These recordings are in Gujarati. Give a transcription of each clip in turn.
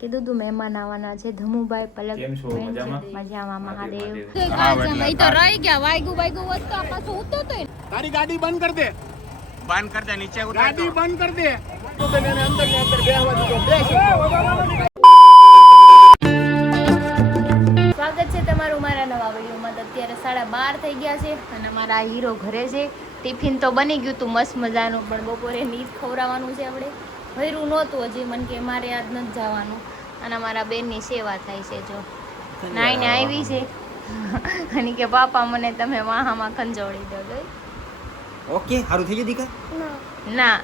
કીધું તું મહેમાન આવવાના છે ધમુભાઈ પલક મજામાં મહાદેવ તો રહી ગયા વાયગું વસ્તુ આપા તો ઉતો તો તારી ગાડી બંધ કર દે નીચે ઉતાર ગાડી બંધ કર દે તો તને અંદર ને અંદર બેહવા દીધો સ્વાગત છે તમારું મારા નવા વિડીયોમાં. તો અત્યારે 12:30 થઈ ગયા છે અને મારા હીરો ઘરે છે. ટિફિન તો બની ગયું તું મસ્ત મજાનું, પણ બપોરે નીચ ખવડાવવાનું છે આપણે. ભર્યું નહોતું હજી, મને કે મારે આજ નથી જવાનું. અને મારા બેનની સેવા થાય છે. જો નાઈને આવી છે અને કે પાપા મને તમે વાહામાં ખંજોળી દો. ગઈ ઓકે સારું થઈ ગયું દીકા? ના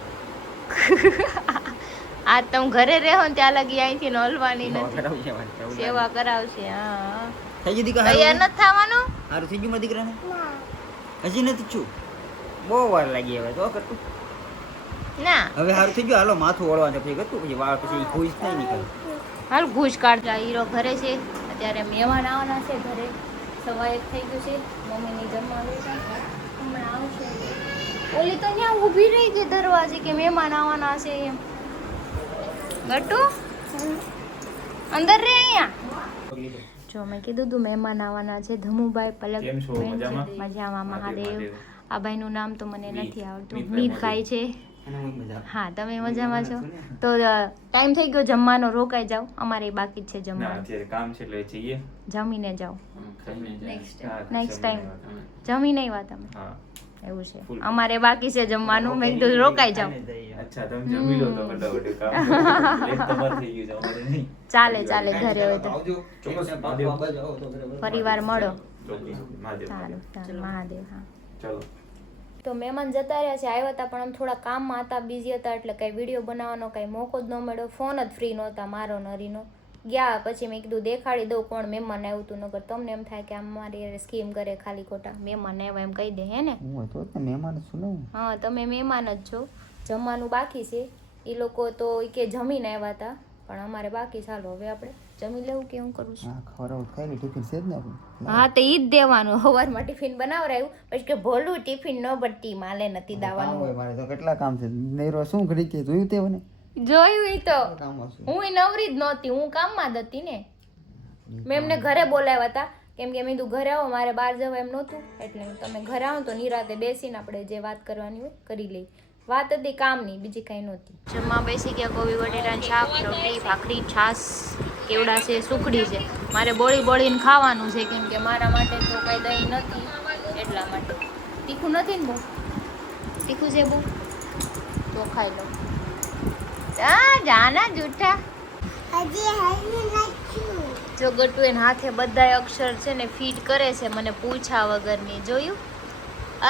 આજ તમે ઘરે રહો ને ત્યાં લગી અહીંથી નોલવાની નથી, સેવા કરાવશે. હા થઈ ગયું દીકા? તૈયાર નથી થવાનું? સારું થઈ ગયું મારા દીકરાને? હજી નથી છું, બહુ વાર લાગી હવે તો કરતું. ના હવે સારું થઈ ગયું. હાલો માથું ઓળવાનું થઈ ગયું પછી વાળ પછી ખુશ થઈ નીકળ. હાલ ઘૂસ કાઢતા. હીરો ઘરે છે અત્યારે, મહેમાન આવવાના છે ઘરે. સવા 1 થઈ ગયું છે, મમ્મીની જમવા બેઠા હમણાં આવશે. ઓલી તો ત્યાં ઊભી રહી ગઈ દરવાજે કે મહેમાન આવવાના છે એમ. ગટુ અંદર રે અહીંયા. જો મેં કીધું તું મહેમાન આવવાના છે ધમુભાઈ પલક મજામાં મહાદેવ. આ ભાઈનું નામ તો મને નથી આવડતું. મીરભાઈ છે. હા તમે મજામાં છો? તો ટાઈમ થઈ ગયો જમવાનો, રોકાઈ જાવ. અમારે બાકી જ છે જમવાનું. અત્યારે કામ છે એટલે જઈએ, જમીને જાઓ. નેક્સ્ટ ટાઈમ જમીને આવ્યા તમે? એવું છે, અમારે બાકી છે જમવાનું. મેં કીધું રોકાઈ જાવ. અચ્છા તમે જમી લો તો ફટાફટ કામ લેટ તમાર થઈ ગયું છે, અમારે નહીં. ચાલે ઘરે હોય તો પરિવાર મળો. સારું મહાદેવ. હા ચલો. તો મહેમાન જતા રહ્યા છે, આવ્યા હતા પણ આમ થોડા કામમાં હતા, બિઝી હતા, એટલે કંઈ વિડીયો બનાવવાનો કંઈ મોકો જ ન મળ્યો. ફોન જ ફ્રી નહોતા મારો નરીનો. ગયા પછી મેં કીધું દેખાડી દઉં કોણ મહેમાન આવ્યું હતું, નકર તમને એમ થાય કે આમ મારી સ્કીમ કરે ખાલી ખોટા. મહેમાન આવ્યા એમ કહી દે હે ને? હા તમે મહેમાન જ છો. જમવાનું બાકી છે. એ લોકો તો કે જમીને આવ્યા હતા, પણ અમારે બાકી. ચાલો હવે આપણે જમી લેવું કે હું કરું છું? હા તો ઈ જ દેવાનું. સવારમાં ટિફિન બનાવરાયું પછી કે ભોલું ટિફિન ન બટી માલે નથી દાવાનું. કેટલા કામ છે નૈરો શું કરી કે જોયું તે મને? જોયું ઈ તો હું નવરી જ નહોતી, હું કામમાં જ હતી ને. મેં એમને ઘરે બોલાવ્યા હતા કેમ કે મેં કીધું ઘરે આવો, મારે બહાર જવા એમ નહોતું. એટલે તમે ઘરે આવો તો નિરાતે બેસીને આપણે જે વાત કરવાની હોય કરી લઈ. વાત હતી કામની, બીજી કાંઈ નહોતી. જમવા બેસી ગયા. કોબી બટેટાનું શાક, રોટલી, ભાખરી, છાશ, કેવડા છે, સુખડી છે. મારે બોળીને ખાવાનું છે કેમ કે મારા માટે તો કઈ દહીં નથી, એટલા માટે. તીખું નથી ને બહુ? તીખું છે બહુ તો ખાઈ લો. જાના જૂઠા. જો ગટુ એને હાથે બધા અક્ષર છે ને ફીટ કરે છે મને પૂછા વગરની. જોયું?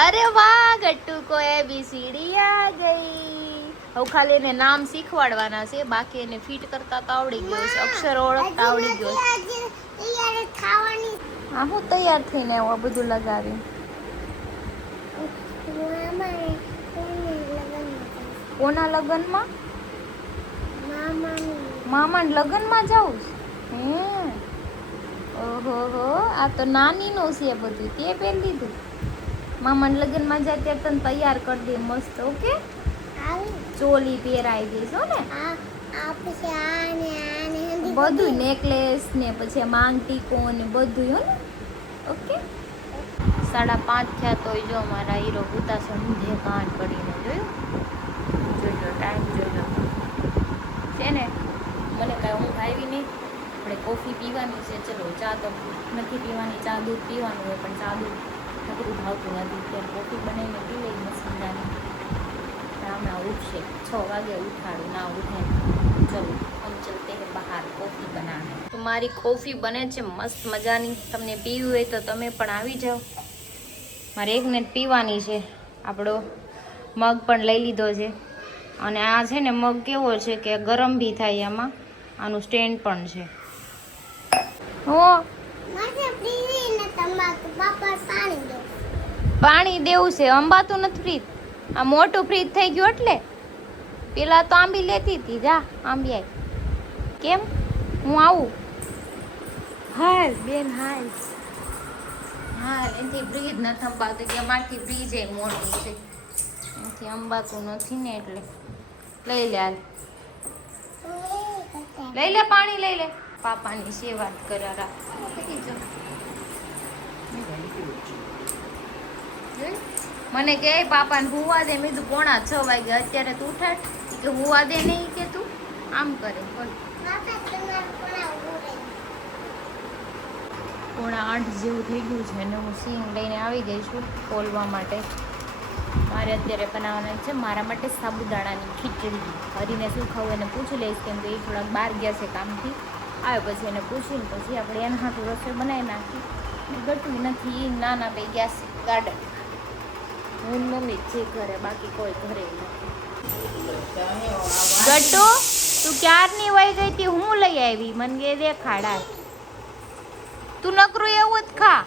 અરે વાહ ગટ્ટુ કો ABCD આ ગઈ. હવે ખાલી એને નામ શીખવાડવાના છે, બાકી એને ફિટ કરતા તો આવડી ગયો છે, અક્ષર ઓળખતા આવડી ગયો છે. હા હું તૈયાર થઈને આવું આ બધું લગાવી. કોના લગ્નમાં? મામાના લગ્નમાં જાઉં? હે ઓહો હો, આ તો નાનીનું છે બધું. તે પહેરી લીધું? મામાના લગ્નમાં જાય ત્યારે તને તૈયાર કરી દે મસ્ત. ઓકે ચોલી પહેરાઈ દઈશ હો ને. બધું નેકલેસ ને પછી માંગટીકો ને બધું હો ને. ઓકે 5:30 થયા તોય જો મારા હીરો ઉતા સંધે કાન પડીને. જોયું? જોજો ટાઈમ જોજો છે ને. મને કાંઈ ઊંઘ આવી નહીં. આપણે કોફી પીવાની છે. ચલો ચા તો નથી પીવાની, ચા દૂધ પીવાનું હોય પણ ચા દૂધ નકરું ભાવતું નથી. ત્યારે કોફી બનાવીને પી લઈ મસ્ત મજાની. હમણાં ઉઠશે 6 વાગે ઉઠાડું, ના ઉઠે. ચલો હમ ચલતે હે બહાર કોફી બનાને. તો મારી કોફી બને છે મસ્ત મજાની. તમને પીવી હોય તો તમે પણ આવી જાઓ. મારે એકને જ પીવાની છે. આપણો મગ પણ લઈ લીધો છે અને આ છે ને મગ કેવો છે કે ગરમ બી થાય, એમાં આનું સ્ટેન્ડ પણ છે. પાણી દેવું છે. અંબાતું નથી ફ્રીજ, આ મોટું ફ્રીજ થઈ ગયું એટલે. પેલા તો આંબી લેતી હતી. જા આંબી આય. કેમ હું આવું? હાલ બેન હાલ. હા એથી ફ્રીજ નથી અંબાતું કે અમારથી ફ્રીજ એ મોટું છે, એથી અંબાતું નથી ને એટલે લઈ લે. હાલ લઈ લે પાણી લઈ લે. પાપાની સે વાત કરારા. મને કે પાપાને હુવા દે. મેં કીધું 5:45 વાગે અત્યારે તું ઉઠાડ કે હુવા દે નહીં કે તું આમ કરે. બોલ 7:45 જેવું થઈ ગયું છે અને હું સિંગ લઈને આવી ગઈ છું ખોલવા માટે. મારે અત્યારે બનાવવાના છે મારા માટે સાબુદાણાની ખીચડી. હરીને શું ખાવું એને પૂછી લઈશ કેમ કે એ થોડાક બહાર ગયા છે કામથી. આવે પછી એને પૂછીને પછી આપણે એના હાથું રસોઈ બનાવી નાખી. ગટું નથી નાના બે ગયા છે ગાર્ડન. હું મમ્મી જે ઘરે બાકી કોઈ ઘરે નથી. ગટુ તું ક્યારની વહી ગઈ હતી હું લઈ આવી મને કે દેખાડા. તું નકરું એવું જ ખા.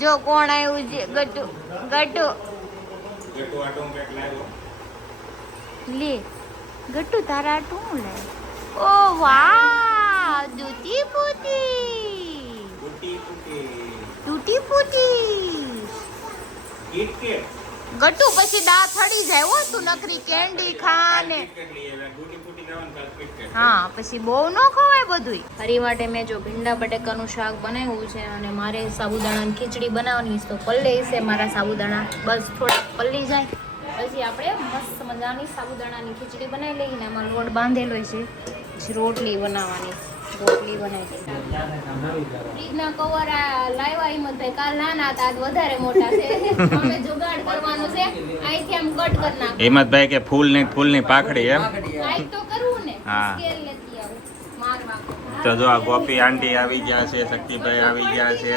જો કોણ આવ્યું છે ગટુ ગટુ લે ગટુ તારા આટું હું લે. ઓ વાહ દૂતી ફૂટી તૂટી ફૂટી ગટુ પછી દાંત થડી જાય હો. તું નકરી કેન્ડી ખા ને હા પછી બહુ ન ખવાય બધું. હરી માટે મેં જો ભીંડા બટેકાનું શાક બનાવ્યું છે અને મારે સાબુદાણાની ખીચડી બનાવવાની તો પલ્લે છે મારા સાબુદાણા. બસ થોડા પલ્લી જાય પછી આપણે મસ્ત મજાની સાબુદાણાની ખીચડી બનાવી લઈએ. એમાં લોટ બાંધેલો છે પછી રોટલી બનાવવાની. રોટલી બનાવી ફ્રીજના કવર લાવ્યા હિંમતભાઈ કાલ નાના હતા આજ વધારે મોટા છે. અમે જુગાડ કરવાનું છે અહીંથી આમ કટ કરી નાખો. હિંમતભાઈ કે ફૂલની પાખડી એમ લાઈટ તો કરવું ને હા. સ્કેલ લેતી આવું મારવા. તો જો આ ગોપી આંટી આવી ગયા છે, શક્તિભાઈ આવી ગયા છે.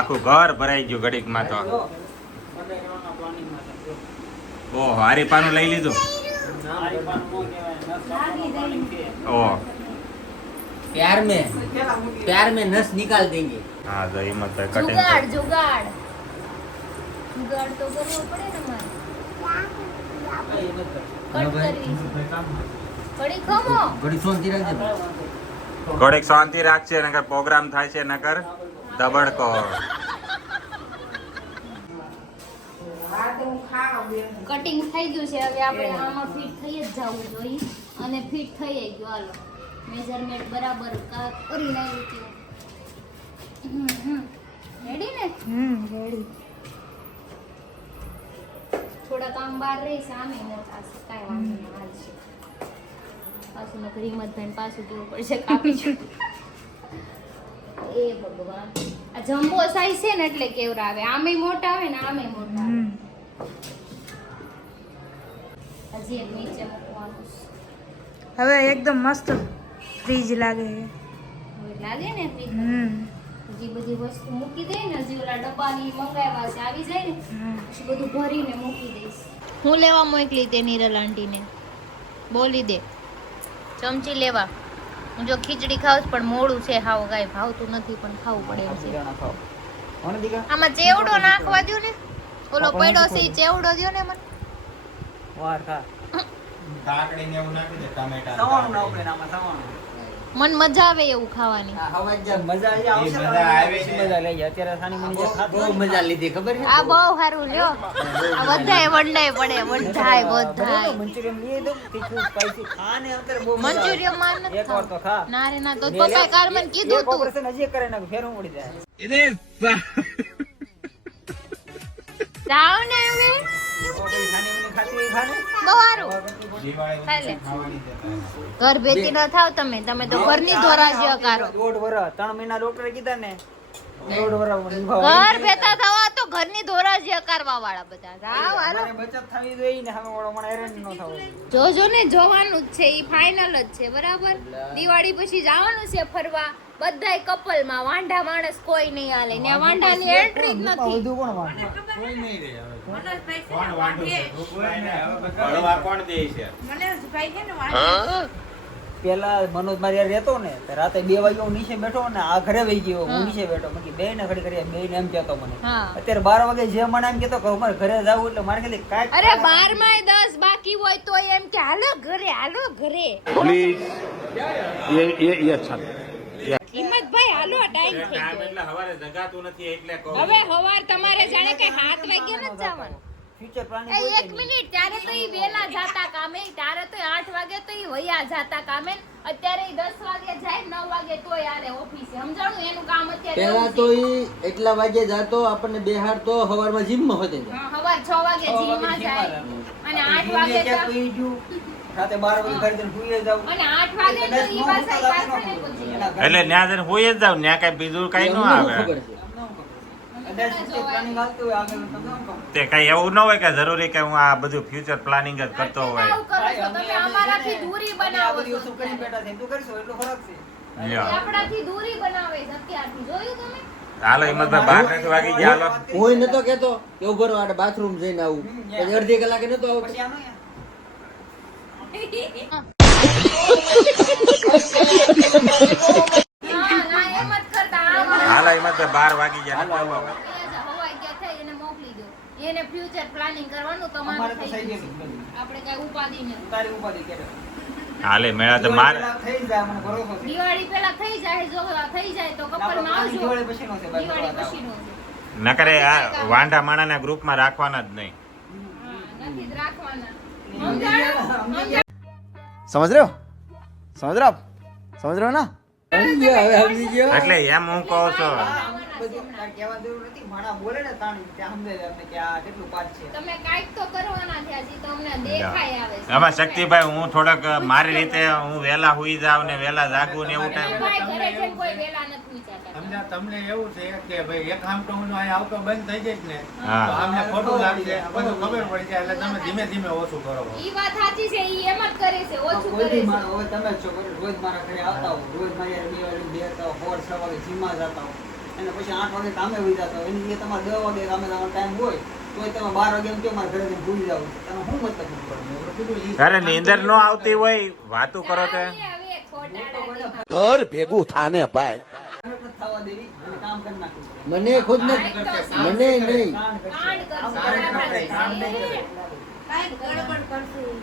આખું ઘર ભરાઈ ગયું ઘડીકમાં. તો ઓહો હારીપાનું લઈ લીધું. ઓહ प्यार में नस निकाल देंगे. હા તો હિંમતભાઈ કટિંગ જુગાડ તો કરવો પડે ને મારે. કટ કરવી ઘડી ખમો. ઘડીક શાંતિ રાખજે નકર પ્રોગ્રામ થાય છે નકર દબડકો. કટિંગ થઈ ગયું છે હવે આપણે આમાં ફિટ થઈ જ જવું જોઈએ અને ફિટ થઈ ગયું. હાલો મેજરમેન્ટ બરાબર કરી નાખ્યું. રેડી ને રેડી. થોડા કામ બહાર રહી સામે ન થશે કાંઈ વાંધો નહીં હાલશે. પાછું નકર હિંમતભાઈ પાછું કેવું પડશે કાપી છું. એ ભગવાન આ જમ્બો સાઈઝ છે ને એટલે કેવડા આવે. આમે મોટા આવે ને આમે મોટા આવે. હજી એક નીચે મૂકવાનું છે. હવે એકદમ મસ્ત ફ્રીજ લાગે છે. હવે લાગે ને ફ્રીજ હજી બધી વસ્તુ મૂકી દે ને હજી ઓલા ડબ્બાની મંગાવ્યા છે આવી જાય ને પછી બધું ભરીને મૂકી દઈશ. હું લેવા મોકલી તે નીરલ આંટીને બોલી દે ચમચી લેવા. હું જો ખીચડી ખાવ પણ મોડું છે હાવ કાંઈ ભાવતું નથી પણ ખાવું પડે એમ છે. આમાં ચેવડો નાખવા દો ને ઓલો પડ્યો છે ઈ ચેવડો દો ને મને. કાકડીને એવું નાખી દે ટમેટા. મન મજા આવે એવું ખાવાની. મજા લીધી ખબર છે. આ બહુ સારું લ્યો. આ બધાય વંડાય પડે બધાય. મંચુરિયન માં નથી ખાવું. ના રે ના તો પપ્પાએ કાલ મને કીધું તું. જાવ ને હવે બહુ સારું. ખાઈ લે. ઘર ભેગી ન થાવ તમે તો ઘરની ધોરાજીઓ કરો. 3 મહિના ડોક્ટરે કીધા ને ઘર ભેગા થવા તો ઘરની ધોરાજીઓ કરવા વાળા બધા. જાવ હાલો બચત થવી જોઈએ ને હવે ઓળો મને હેરાન ન થવું. જોજો ને જોવાનું જ છે ઈ ફાઇનલ જ છે બરાબર. દિવાળી પછી જવાનું છે ફરવા બધાય કપલ માં. વાંઢા માણસ કોઈ નહીં હાલે ને વાંઢાની એન્ટ્રી જ નથી. બધું કોણ વાંધો કોઈ નહીં રે હવે. કોણ વાંઢું છે? હળવા કોણ દે છે? પેલા મનોજ મારી યાર રહેતો ને તો રાતે 2 વાગે હું નીચે બેઠો ને આ ઘરે વહી ગયો. હું નીચે બેઠો મને બે ને ઘડી કરી બે ને એમ કહેતો મને. અત્યારે 12 વાગે જે મને એમ કહેતો કે અમારે ઘરે જાવું એટલે મારે ખાલી કાંઈ અરે 12 માં 10 બાકી હોય તો એમ કે હાલો ઘરે પ્લીઝ ये अच्छा હિંમતભાઈ હાલો ટાઈમ થઈ ગયો. એટલે હવારે જગાતું નથી એટલે કહું. હવે હવાર તમારે જાણે કે 7 વાગે ન જવાનું. ફ્યુચર પ્લાનિંગ એ એક મિનિટ, ત્યારે તો ઈ વેલા જાતા કામે, ત્યારે તો 8 વાગે તો ઈ વયા જાતા કામે, અત્યારે ઈ 10 વાગે જાય 9 વાગે તોય આરે ઓફિસે. સમજાણું? એનું કામ અત્યારે પેલા એવું તો છે. ઈ એટલા વાગે જાતો, આપણને બેહાડતો, સવારમાં જીમમાં હોતે જાય. હા, સવાર 6 વાગે જીમમાં જાય અને 8 વાગે તો રાતે 12 વાગે ઘરે જઈને સૂઈ જાવ. અને 8 વાગે તો ઈ પાછા કારખાને પહોંચી જાય. એટલે ત્યાં જઈને હોઈ જ જાવ, ત્યાં કઈ બીજું કઈ ન અમને આવે. ખબર છે. પ્લાનિંગ આવતું હોય આગળ તમને શું કહું? તે કઈ એવું ન હોય કે જરૂરી કે હું આ બધું ફ્યુચર પ્લાનિંગ જ કરતો હોય. આવું કરો છો તમે, અમારાથી દૂરી આ બનાવો બધી છો વસ્તુ કરીને બેઠા છે, તું કરશો એટલો ફરક છે. લ્યો. આપણાથી દૂરી બનાવે છે અત્યારથી. જોયું તમે? હાલો હિંમતભાઈ 12 વાગી ગયા. હાલો હું નતો કેતો કે ઉભો રહો, આડે બાથરૂમ જઈને આવું. પછી અડધી કલાકે નતો આવતો. પછી આનો યાર ના ના એમ જ કરતા. આ મારા હાલો હિંમતભાઈ 12 વાગી ગયા. એ જ હવાઈ ગયા થઈ એને મોકલી દો. એને ફ્યુચર પ્લાનિંગ કરવાનું અમારે તમારું તો થઈ થઈ ગયું. ગયું બધું. આપણે કઈ ઉપાધિ નથી. તારી ઉપાધિ કરે. હાલે મેળા તો માર થઈ જાય મને ભરોસો છે. દિવાળી પહેલા થઈ જાય, જો થઈ જાય તો કપલમાં આવજો. દિવાળી પછી નો છે ભાઈ. દિવાળી પછીનો છે. નકરે આ વાંઢા માણાના ગ્રુપમાં રાખવાના જ નહીં. હા, નથી જ રાખવાના. સમજાણું? समझ रहे हो समझ रहे हो आप समझ रहे हो ना સમજી ગયો, હવે સમજી ગયો. એટલે એમ હું કહું છું બધું આ કહેવા જરૂર નથી. માણા બોલે ને તાણી ત્યાં સમજે છે અમને કે આ કેટલું પાઠ છે. તમે કાંઈક તો કરવાના થયા છે, તો અમને દેખાય આવે છે. આમાં શક્તિભાઈ હું થોડોક મારી રીતે હું વહેલા હુઈ જાવ ને વહેલા જાગું ને એવું ટાઈમ ભાઈ ઘરે જઈને કોઈ વેલા નથી વિચારતા. તમને એવું છે કે ભાઈ એક આમ તો હું અહીંયા આવતો બંધ થઈ જઈશ ને હા. તો આમને ખોટું લાગશે, આ બધું ખબર પડી જાય એટલે તમે ધીમે ધીમે ઓછું કરો. ઈ વાત સાચી છે, ઈ એમ જ કરે છે, ઓછું કોઈ કરે દી છે. મારો હવે તમે જ છો કરો. રોજ મારા ઘરે આવતા હો, રોજ મારી હારે 2 વાગે બેસતા હો, 4 6 વાગે જીમમાં જતા હો અને પછી 8 વાગે કામે વહી જતા હો. એની જગ્યાએ તમારે 10 વાગે કામે જવાનો ટાઈમ હોય તોય તમે 12 વાગે એમ કહો મારા ઘરે જઈને ભૂલી જાવ. તમે શું મતલબ કરો? અરે નીંદર ન આવતી હોય વાતું કરો તે હવે ખોટાડા घर भेगू थाने पाए થવા દેવી અને કામ કરી નાખવું. મને ખુદ ને મને નહીં. કામ કરશે. કાંડ કરશે, કામ બરાબર નહીં છે. કરે. કાંઈક ગડબડ કરશું.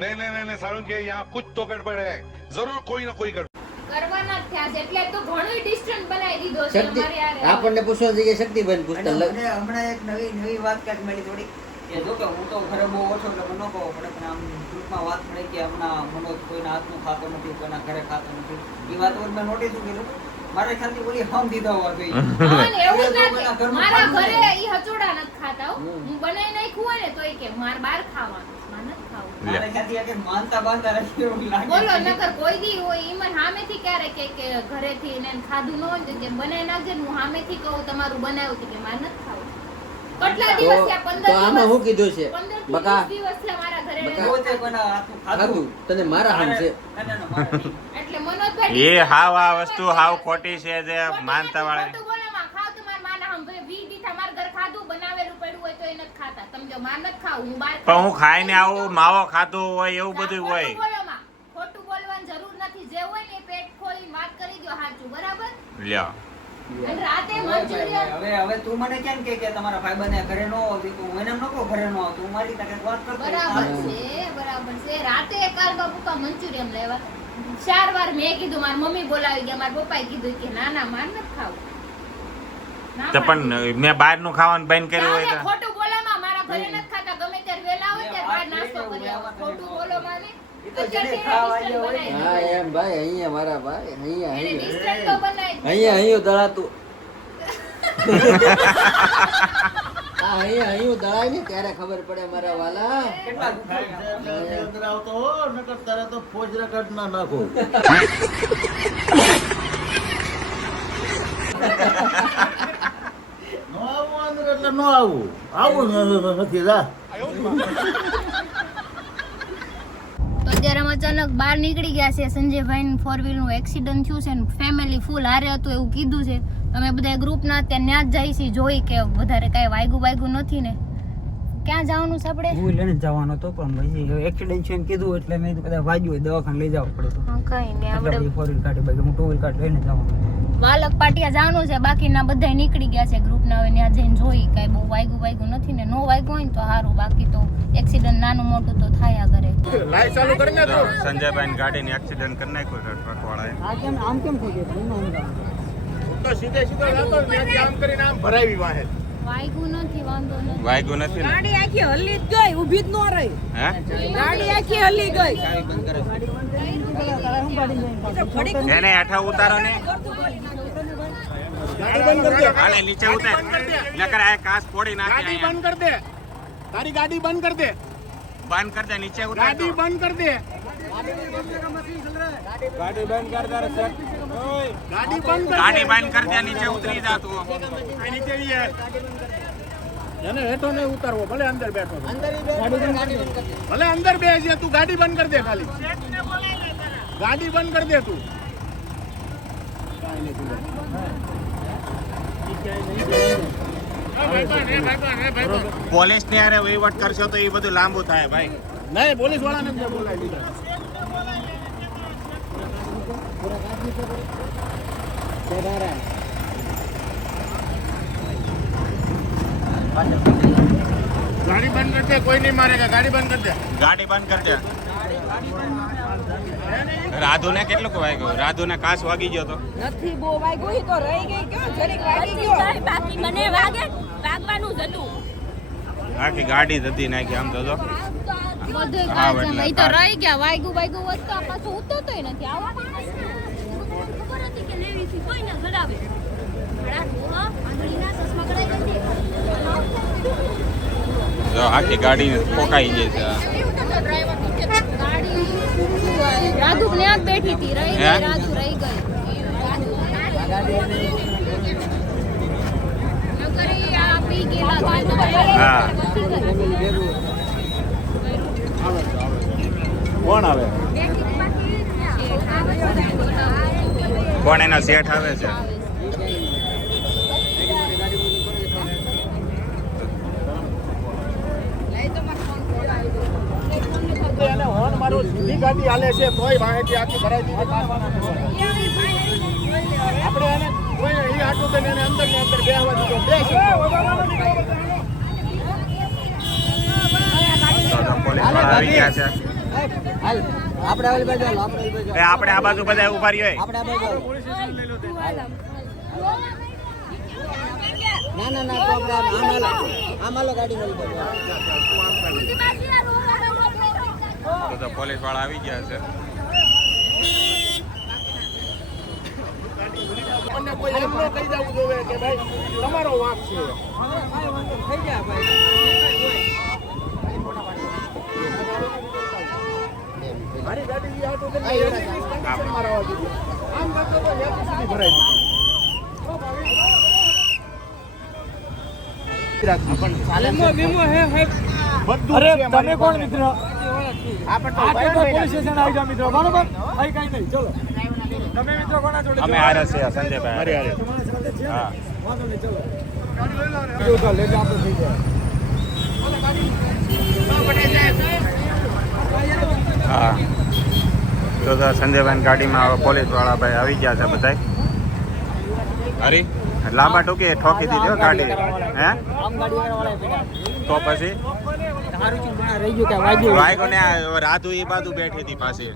नहीं नहीं नहीं सारुण के यहाँ कुछ तो गड़बड़ है जरूर कोई ना कोई गड़बड़ કરવાના જ થયા છે, એટલે તો ઘણું ડિસ્ટન્સ બનાવી દીધો છે શક્તિ અમારી હારે. આપણને પૂછવા જઈએ, શક્તિભાઈ અને પૂછતા મને હમણાં એક નવી વાત ક્યાંક મળી થોડી કે જો કે હું તો ઘરે બહુ ઓછો એટલે મને ન કહો પડે પણ આમ ગ્રુપમાં વાત મળી કે હમણાં મનોજ કોઈના હાથનું ખાતો નથી, કોઈના ઘરે ખાતો નથી. એ વાત પર મેં નોટિસ કર્યું. મારા ખ્યાલથી ઓલી હમ દીધા હોવા જોઈએ. હા, ને એવું જ કોઈના લાગે. ઘરનું મારા ખાતું ઘરે ઈ હચોડા નથી ખાતા હો. હું બનાવી નાખ્યું હોય ને તોય કે માર બહાર ખાવાનું, માર નથી ખાવું. મારા ખ્યાલથી આ કંઈક માનતા બાંધતા રાખી એવું લાગે બોલો, છે. નકર કોઈ દી હોય ઈ મને સામેથી ક્યારે કે ઘરેથી એને ખાધું ન હોય તો કે બનાવી નાખજે ને હું સામેથી કહું તમારું બનાવ્યું હતું કે માર નથી ખાવું. કેટલા તો દિવસ થયા? 15 તો આમાં શું દિવસ. કીધું છે 15 થી બકા 20 દિવસ થયા મારા ઘરે બકા. રહેતા. પોતે કોઈના હાથનું ખાધું તને મારા હામ છે. ના, મારે નહીં. એટલે મનોજભાઈ એ હાવ આ વસ્તુ હાવ ખોટી છે જે માનતા વાળા ખોટું બોલો માં. ખાવ તો મારા માના હમ. ભાઈ 20 દીઠા મારા ઘર ખાધું બનાવેલું પડ્યું હોય તો એ નથી ખાતા. તમે જો માર નથી ખાવું, હું બહાર પણ હું ખાઈને આવું માવો ખાધો હોય એવું બધું હોય. ખોટું બોલો માં. ખોટું બોલવાની જરૂર નથી. જે હોય ને એ પેટ ખોલીને વાત કરી દો સાચું, બરાબર? લ્યો અને રાતે મંચુરિયન હવે તું મને કેમ કે તમારા ભાઈબંધ ઘરે ન આવતી તો હું એને ન કહું ઘરે ન આવતું. હું મારી રીતે વાત કરતો બરાબર હોઉં. છે, બરાબર છે. રાતે કાલ બાપુકા મંચુરિયન લેવા 4 વાર મેં કીધું, મારી મમ્મી બોલાવી ગયા, મારા પપ્પાએ કીધું કે ના ના માર નથી ખાવું. ના તો પાડી. પણ મેં બહારનું ખાવાનું બંધ કર્યું હોય તમે તો ખોટું બોલો માં. મારા ઘરે નથી ખાતા. ગમે ત્યારે વેલા હોય ત્યારે બહાર નાસ્તો કરી આવો. ખોટું બોલો માં ને. એ તો જેને ખાવા આવ્યા હોય ને. હા એમ ભાઈ, અહીંયા મારા ભાઈ, અહીંયા એને અહીંયા distance તો બનાવી જ. અહીંયા દળાતું. આ અહીંયા દળાય ને ત્યારે ખબર પડે મારા વાલા. કેટલા ગુફા अंदर आओ तो नकर तारा तो फौज रकट ना नाखो नो आવું અંદર એટલે નો આવું આવું નથી જા તો અત્યારે અમે અચાનક બહાર નીકળી ગયા છે. સંજયભાઈ 4 વ્હીલ નું એક્સિડન્ટ થયું છે ને ફેમિલી ફૂલ હારે હતું એવું કીધું છે. અમે બધા ગ્રુપના અત્યારે ત્યાં જ જઈ છીએ જોઈ કે વધારે કાંઈ વાગ્યું નથી ને. ક્યાં જવાનું છે આપણે? હું લઈને જવાનો હતો પણ પછી એક્સિડન્ટ છે એમ કીધું એટલે મેં કીધું કદાચ વાગ્યું હોય દવાખાને લઈ જવું પડે તો હા, કઈ નહીં. આપણે આપણે 4 વ્હીલ કાઢી બાકી હું 2 વ્હીલ કાઢી લઈને જવાનું. વાલક પાટિયા જવાનું છે. બાકીના બધા નીકળી ગયા છે ગ્રુપના. હવે ત્યાં જઈને જોઈ કાંઈ બહુ વાગ્યું નથી ને. નો વાગ્યું હોય ને તો સારું, બાકી તો એક્સિડન્ટ નાનું મોટું તો થાયા કરે. लाइट चालू करने दो સંજયભાઈ ગાડીને એક્સિડન્ટ કરી નાખ્યું ટ્રક વાળાએ. આમ કેમ થઈ ગયું? तो सीधे सीधे जातो ने जाम કરીને આમ ભરાવી વાહે વાગ્યું નથી, વાંધો નથી. વાગ્યું નથી ને ગાડી આખી હલી જ ગઈ, ઊભી જ ન રહી. હે ગાડી આખી હલી ગઈ. એને હેઠા ઉતારો ને ગાડી બંધ કર દે. હાલે નીચે ઉતાર નકર આ કાચ ફોડી નાખે ગાડી અહીંયા. બંધ કર દે. તારી ગાડી બંધ કર દે. બંધ કર દે નીચે ઉતાર ગાડી બંધ કર દે. ગાડી બંધ કર દે ગાડી બંધ કર ગાડી બંધ કર દે નીચે ઉતરી જા તું નીચે એને હેઠો નહીં ઉતારવો, ભલે અંદર બેઠો છે. ભલે અંદર બેસી તું ગાડી બંધ કર દે ખાલી. ગાડી બંધ કર દે તું. પોલીસ ને અરે વહીવટ કરશો તો એ બધું લાંબુ થાય ભાઈ. નહીં, પોલીસ વાળાને જ બોલાવી દીધા. ગાડી બંધ કર દે, કોઈ નહીં મારેગા. ગાડી બંધ કર દે. ગાડી બંધ કર દે. રાધુ ને કેટલું વાગ્યું? રાધુ ને કાચ વાગી ગયો તો નથી બહુ વાગ્યું, ઈ તો રહી ગઈ ક્યાં, જરીક વાગી ગયો. બાકી મને વાગવાનું જ હતું. આખી ગાડી જતી નાખી આમ તો જો. બધું હા, કાચ એટલે એમ. ઈ તો રહી ગયા. વાગ્યું હોત તો આ પાછું ઉતરતોય નથી. આવા ખબર હતી કે લેવી છે, કોઈ ના જડાવે. જો આખી ગાડી પોકાઈ ગઈ છે. રાધુ ત્યાં જ બેઠી હતી, રહી હે? ગઈ. રાધુ રહી ગઈ. નકર ઈ આ પી ગયેલા. હા. કોણ આવે? કોણ એના શેઠ આવે છે? એને હોર્ન મારો, સીધી ગાડી હાલે છે તોય માહિતી આખી ભરાઈ દીધી. આપણે એને કોઈ એ આટલું થઈને એને અંદર ને અંદર બેસવા દીધો. બેસ. તો પોલીસ વાળા આવી ગયા છે. હાલ આપણે ઓલી બાજુ હાલો, આપણે ઓલી બાજુ એ આપણે આ બાજુ બધા ઉભા રહ્યો. આપણે આ બાજુ હાલો. ના ના ના તો આપણે આમ હાલો ગાડી ઓલી બાજુ. તો પોલીસ વાળા આવી ગયા છે. આપણને કોઈ એમ ન કહી જવું જોઈએ કે ભાઈ તમારો વાંક છે. થઈ ગયા ભાઈ. મારી ગાડી જે આટલું થઈને એને કંડિશનમાં રહેવા દીધી. આમ કરતો તો યાદ સુધી ભરાઈ દીધી. બધું છે તમે કોણ મિત્ર? આપણે તો પોલીસ સ્ટેશન આવી જાવ મિત્ર, બરોબર? કઈ નહીં, ચલો. તમે મિત્રો કોના જોડે? અમે હારે છે સંજયભાઈ હારે. હા હા. તો સંજયભાઈ ગાડીમાં પોલીસ વાળા ભાઈ આવી ગયા છે બધા. હરી લાંબા ટૂંકી ઠોકી દીધો ગાડી. હે તો પછી રહી ગયું કે વાગ્યું. વાગ્યો ને આ રાધુ એ બાજુ બેઠી હતી પાછી.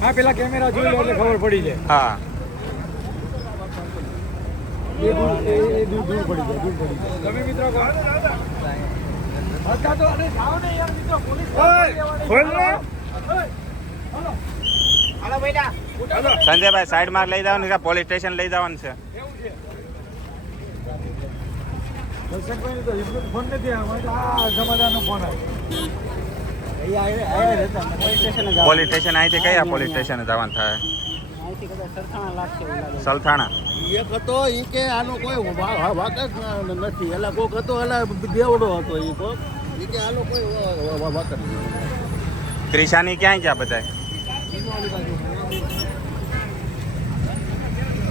હા, પેલા કેમેરા જોઈ લો એટલે ખબર પડી જાય. હા દૂર પડી જાય. તમે મિત્રો સંજયભાઈ સાઈડ માં લઈ જવાનું છે, પોલીસ સ્ટેશન લઈ જવાનું છે. ફોન નથી આ જમાદારનો ફોન પોલીસ સ્ટેશન અહીંથી કયા પોલીસ સ્ટેશન જવાનું થાય? સલથાણા. એક હતો ઈ કે આનો કોઈ વાક જ નથી. એલા કોક હતો, એલા દેવડો હતો ઈ કોક. ઈ કે આનો કોઈ વાક જ નથી. ક્રિશાની ક્યાંય ગયા બધા?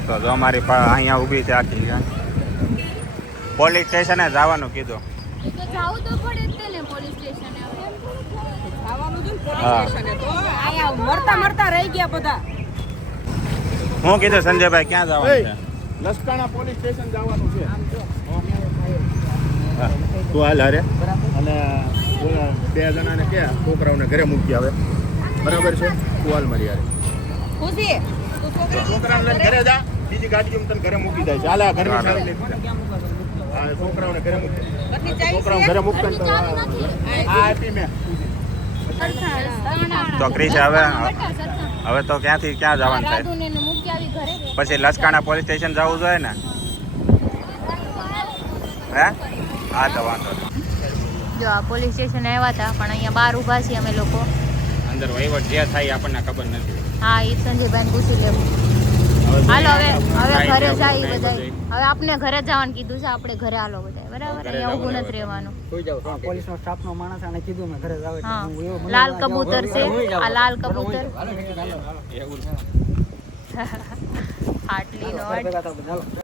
તો જો અમારી અહીંયા ઊભી છે આખી. પોલીસ સ્ટેશને જવાનું કીધું. જાવું તો પડે જ તે ને પોલીસ સ્ટેશને. ખાવાનું હતું ને હા. પોલીસ સ્ટેશને તો આયા મરતા મરતા રહી ગયા બધા. હું કીધું સંજયભાઈ ક્યાં જવાનું છે? લસકાણા પોલીસ સ્ટેશન જવાનું છે. હા તું હાલ હારે બરાબર અને ઓલા 2 જણાને કે છોકરાઓને ઘરે મૂકી આવે બરાબર છે તું હાલ મારી હારે ખુશી તું છોકરાઓને લઈને ઘરે જા બીજી ગાડીઓ તને ઘરે મૂકી જાય છે હાલ આ ઘરની ચાવી લઈ હા છોકરાઓને ઘરે મૂકી ઘરની ચાવી છોકરાઓને ઘરે મૂકતા ને તો આ આપી મેં તો ક્રિશ હવે તો ક્યાંથી ક્યાં જવાનું થાય રાધુને ને મૂકી આવી ઘરે પછી લસકાણા પોલીસ સ્ટેશન જવું જોઈએ ને હે હા તો વાંધો નહીં. જો આ પોલીસ સ્ટેશન આવ્યા હતા પણ અહીંયા બહાર ઊભા છીએ અમે લોકો. અંદર વહીવટ જે થાય આપણને ખબર નથી. હા એ સંજયભાઈને પૂછી લેવું. હાલો હવે ઘરે જાય બધા. હવે આપને ઘરે જવાનું કીધું છે, આપણે ઘરે હાલો બધા બરાબર. અહીંયા ઊભું નથી રહેવાનું. પોલીસ નો સ્ટાફ નો માણસ આને કીધું મેં ઘરે જાવ હા લાલ કબૂતર છે, આ લાલ કબૂતર એવું હાટલી નો ભેગા થાવ બધા.